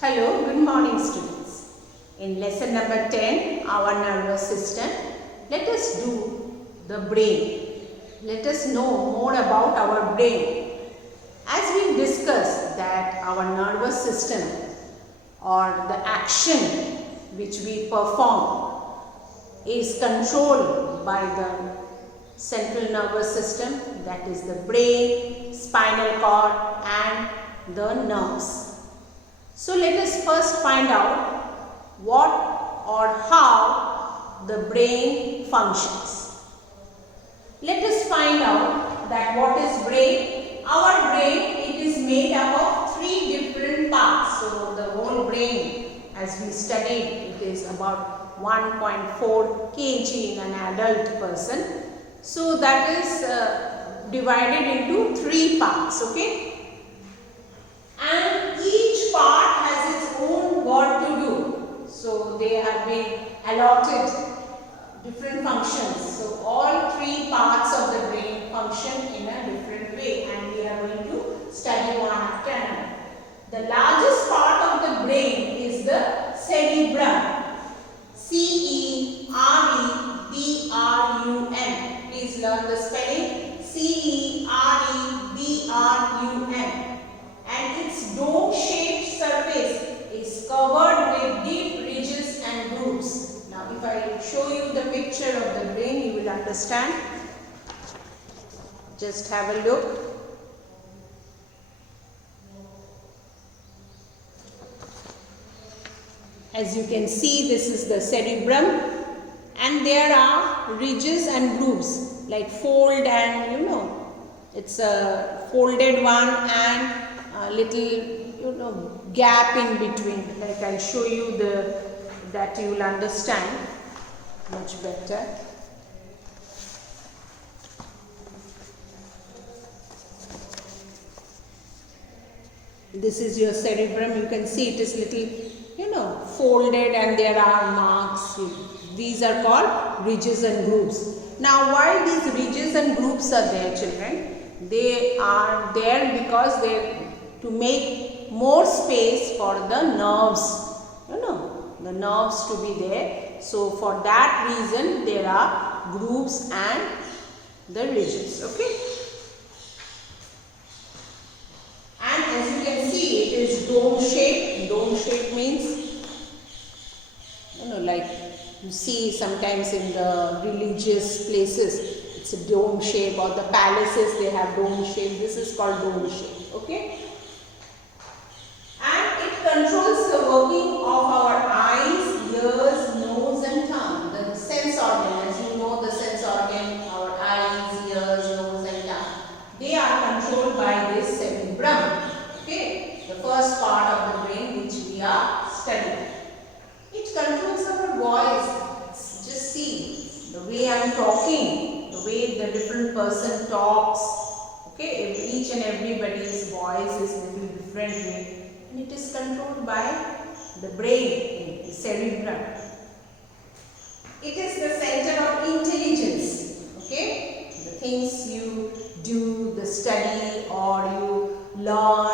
Hello, good morning students. In lesson number 10, our nervous system, let us do the brain. Let us know more about our brain. As we discussed that our nervous system or the action which we perform is controlled by the central nervous system, that is the brain, spinal cord and the nerves. So let us first find out what or how the brain functions. Let us find out that what is brain. Our brain, it is made up of 3 different parts. So the whole brain, as we studied, it is about 1.4 kg in an adult person. So that is divided into 3 parts, okay? And each part has its own work to do. So they have been allotted different functions. So all 3 parts of the brain function in a different way, and we are going to study one after another. The largest part of the brain is the cerebrum. C-E-R-E-B-R-U-M. Please learn the spelling. C-E-R-E-B-R-U-M. And its dome-shaped surface is covered with deep ridges and grooves. Now, if I show you the picture of the brain, you will understand. Just have a look. As you can see, this is the cerebrum, and there are ridges and grooves, like fold and it's a folded one and a little gap in between. Like I'll show you that you will understand much better. This is your cerebrum. You can see it is little folded and there are marks. These are called ridges and grooves. Now, why these ridges and grooves are there, children? They are there because to make more space for the nerves, the nerves to be there. So for that reason there are grooves and the ridges, okay? And as you can see, it is dome shape. Dome shape means, like you see sometimes in the religious places, it's a dome shape, or the palaces, they have dome shape. This is called dome shape, okay? And it controls the working of our eyes, ears, nose and tongue. The sense organ, as you know, the sense organ, our eyes, ears, nose and tongue, they are controlled by this cerebrum, okay? The first part of the brain which we are studying. It controls our voice. Just see the way I am talking, the way the different person talks, okay? Each and everybody's voice is a little different way, and it is controlled by the brain, the cerebrum. It is the center of intelligence, okay? The things you do, the study, or you learn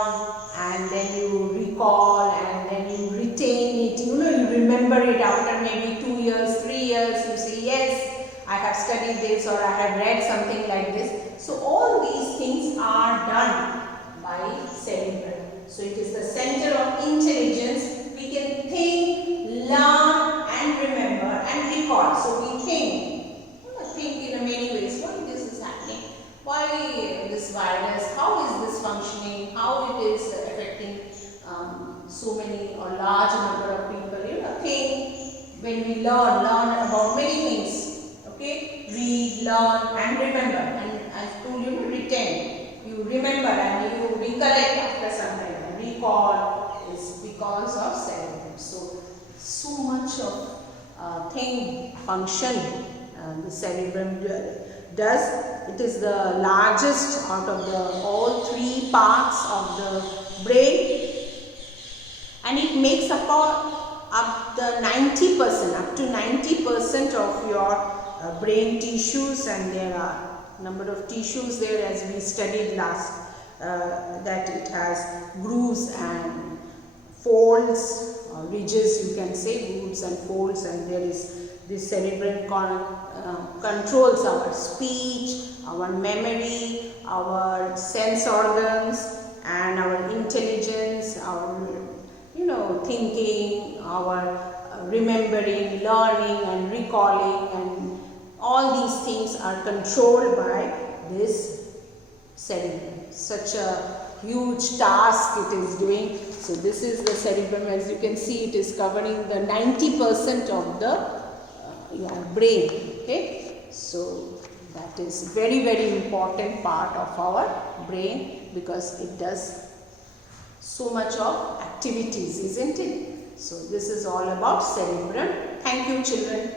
and then you recall and then you retain it, you remember it after maybe 2 years, 3 years, you say, yes, I have studied this or I have read something like this. So all these things are done by cerebrum. So it is the center of intelligence. We can think, learn and remember and recall. So we think in many ways, why this is happening, why this virus, how is this functioning, how it is affecting so many or large number of people. Think when we learn about many things, okay? Read, learn and remember, and I told you to retain. You remember and you recollect after some time. Recall is because of cerebrum. So much of function the cerebrum does. It is the largest out of all 3 parts of the brain, and it makes up to 90% of your brain tissues, and there are number of tissues there, as we studied last, that it has grooves and folds, ridges you can say, grooves and folds, and there is this cerebrum controls our speech, our memory, our sense organs, and our intelligence, our thinking, our remembering, learning and recalling, and all these things are controlled by this cerebrum. Such a huge task it is doing. So this is the cerebrum. As you can see, it is covering the 90% of the your brain. Okay, so that is very important part of our brain, because it does so much of activities, isn't it? So this is all about cerebrum. Thank you, children.